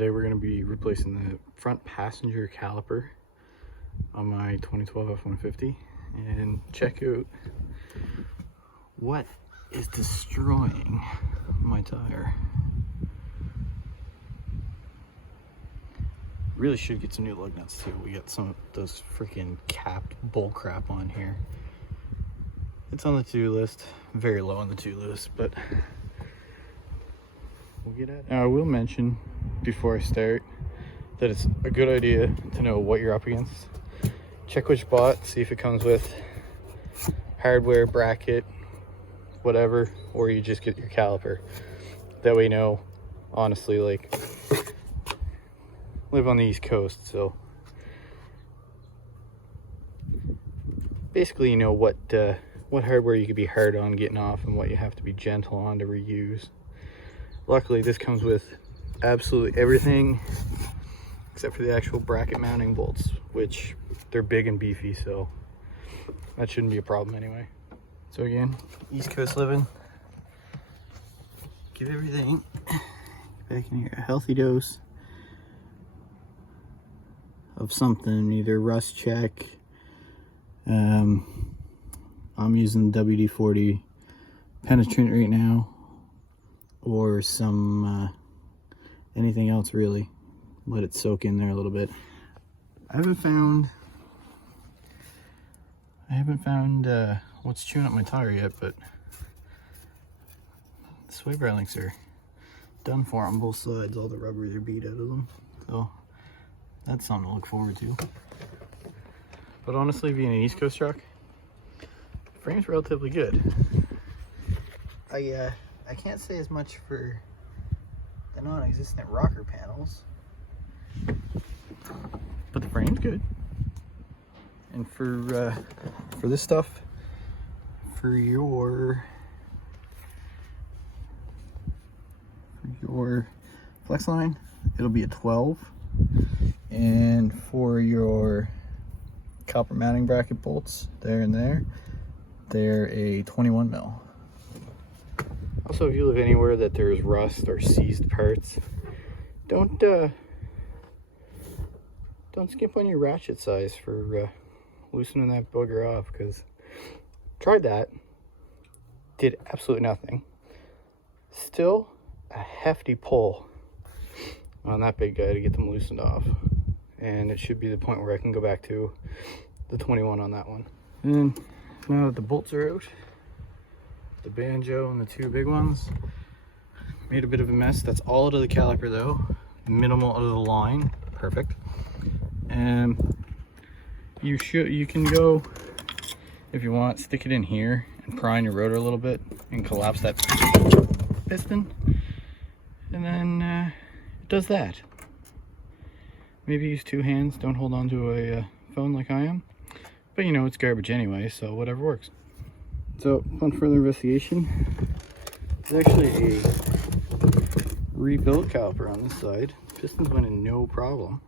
Today we're going to be replacing the front passenger caliper on my 2012 F150 and check out what is destroying my tire. Really should get some new lug nuts too. We got some of those freaking capped bull crap on here. It's on the to-do list, very low on the to-do list, but we'll get at it. Now I will mention before I start that it's a good idea to know what you're up against. Check which bot, see if it comes with hardware, bracket, whatever, or you just get your caliper. That way you know, honestly, like, live on the East Coast, so basically you know what hardware you could be hard on getting off and what you have to be gentle on to reuse. Luckily this comes with absolutely everything except for the actual bracket mounting bolts, which they're big and beefy, so that shouldn't be a problem anyway. So again, East Coast living, give everything back in here a healthy dose of something, either rust check. I'm using WD-40 penetrant right now, or some anything else really. Let it soak in there a little bit. I haven't found what's chewing up my tire yet, but the sway bar links are done for on both sides. All the rubbers are beat out of them, so that's something to look forward to. But honestly, being an East Coast truck, the frame's relatively good. I can't say as much for the non-existent rocker panels, but the frame's good. And for this stuff, for your flex line, it'll be a 12. And for your copper mounting bracket bolts there and there, they're a 21 mil. Also, if you live anywhere that there's rust or seized parts, don't skimp on your ratchet size for loosening that bugger off, because tried that, did absolutely nothing. Still a hefty pull on that big guy to get them loosened off, and it should be the point where I can go back to the 21 on that one. And now that the bolts are out, the banjo and the two big ones, made a bit of a mess. That's all out of the caliper though, minimal out of the line, perfect. And you can go, if you want, stick it in here and pry on your rotor a little bit and collapse that piston, and then it does that. Maybe use two hands, don't hold on to a phone like I am, but you know it's garbage anyway, so whatever works. So upon further investigation, there's actually a rebuilt caliper on this side. Pistons went in no problem.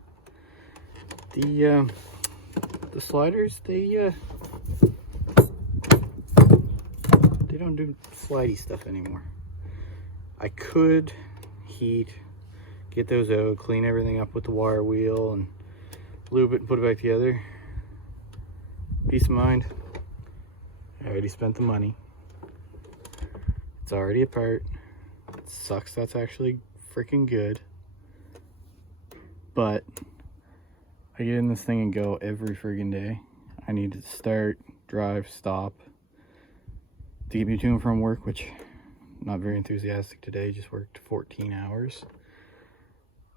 The sliders, they don't do slidey stuff anymore. I could heat, get those out, clean everything up with the wire wheel and lube it and put it back together. Peace of mind. I already spent the money. It's already apart. It sucks that's actually freaking good. But I get in this thing and go every friggin' day. I need to start, drive, stop to get me to and from work, which I'm not very enthusiastic today. Just worked 14 hours.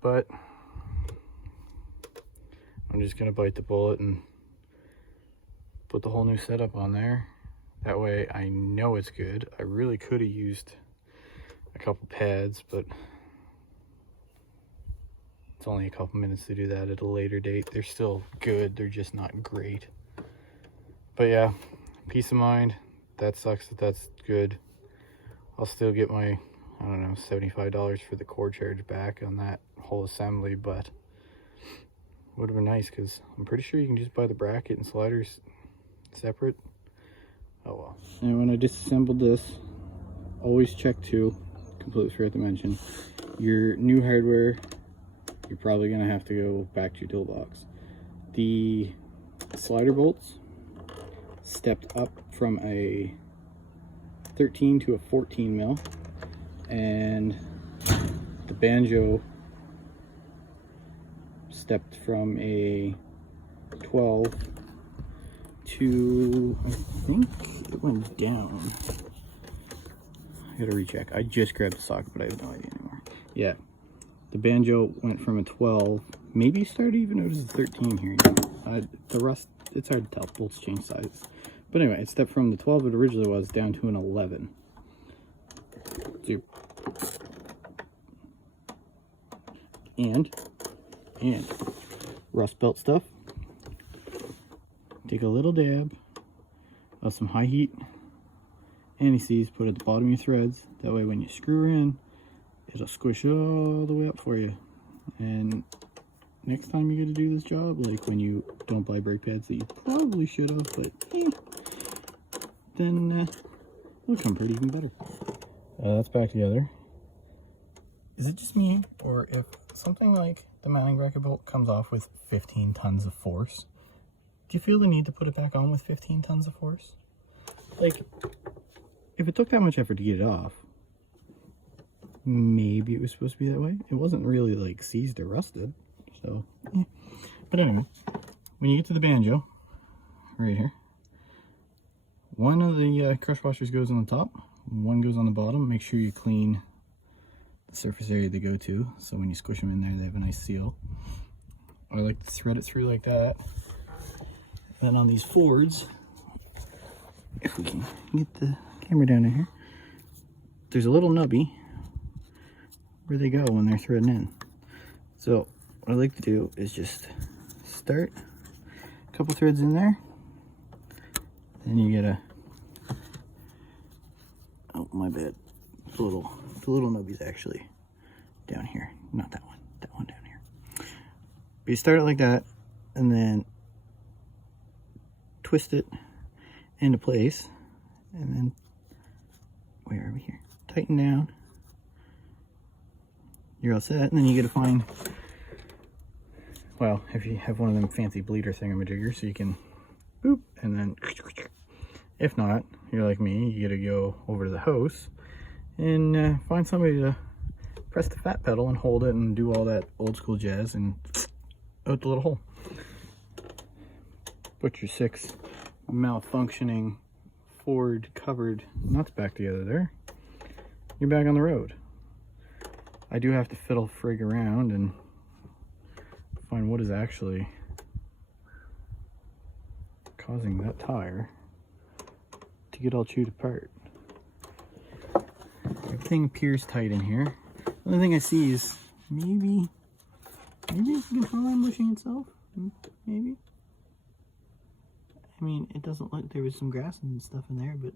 But I'm just gonna bite the bullet and put the whole new setup on there. That way I know it's good. I really could have used a couple pads, but it's only a couple minutes to do that at a later date. They're still good, they're just not great. But yeah, peace of mind. That sucks that that's good. I'll still get my, I don't know, $75 for the cord charge back on that whole assembly, but it would have been nice because I'm pretty sure you can just buy the bracket and sliders separate. Oh well. And when I disassembled this, always check too, completely forgot to mention, your new hardware you're probably going to have to go back to your toolbox. The slider bolts stepped up from a 13 to a 14 mil, and the banjo stepped from a 12 to, I think it went down. I gotta recheck. I just grabbed the socket, but I have no idea anymore. Yeah, the banjo went from a 12, maybe started even out as a 13 here. The rust, it's hard to tell, bolts change sizes. But anyway, it stepped from the 12 it originally was down to an 11. And rust belt stuff. Take a little dab of some high heat anti-seize, put it at the bottom of your threads. That way when you screw her in, it'll squish all the way up for you. And next time you get to do this job, like when you don't buy brake pads that you probably should have, but then it'll come pretty even better. That's back together. Is it just me, or if something like the mounting bracket bolt comes off with 15 tons of force, do you feel the need to put it back on with 15 tons of force? Like, if it took that much effort to get it off, maybe it was supposed to be that way. It wasn't really like seized or rusted, so yeah. But anyway, when you get to the banjo, right here, one of the crush washers goes on the top, one goes on the bottom. Make sure you clean the surface area they go to, so when you squish them in there, they have a nice seal. I like to thread it through like that. Then on these Fords, if we can get the camera down in here, there's a little nubby where they go when they're threading in. So what I like to do is just start a couple threads in there, then you get a, oh my bad, the little nubby's actually down here, not that one down here. But you start it like that, and then twist it into place, and then where are we here? Tighten down. You're all set, and then you get to find, well, if you have one of them fancy bleeder thingamajiggers, so you can boop, and then if not, you're like me, you gotta go over to the house and find somebody to press the fat pedal and hold it and do all that old school jazz and out the little hole. Put your 6 malfunctioning Ford covered nuts back together there. You're back on the road. I do have to fiddle frig around and find what is actually causing that tire to get all chewed apart. Everything appears tight in here. The only thing I see is maybe it's the control arm bushing itself. Maybe. I mean, it doesn't look, there was some grass and stuff in there, but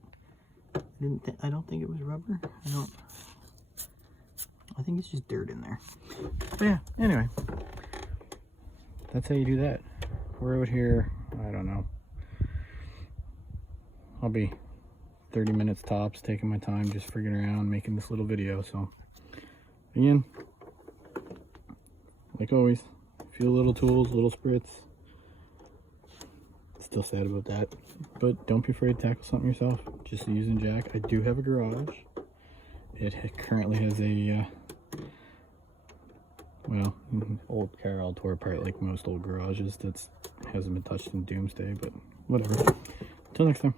I don't think it was rubber. I think it's just dirt in there. But yeah, anyway, that's how you do that. We're out here, I don't know, I'll be 30 minutes tops, taking my time, just frigging around, making this little video. So again, like always, few little tools, little spritz. Still sad about that, but don't be afraid to tackle something yourself. Just using jack. I do have a garage. It currently has a well, old car all tore apart like most old garages. That hasn't been touched in doomsday, but whatever. Until next time.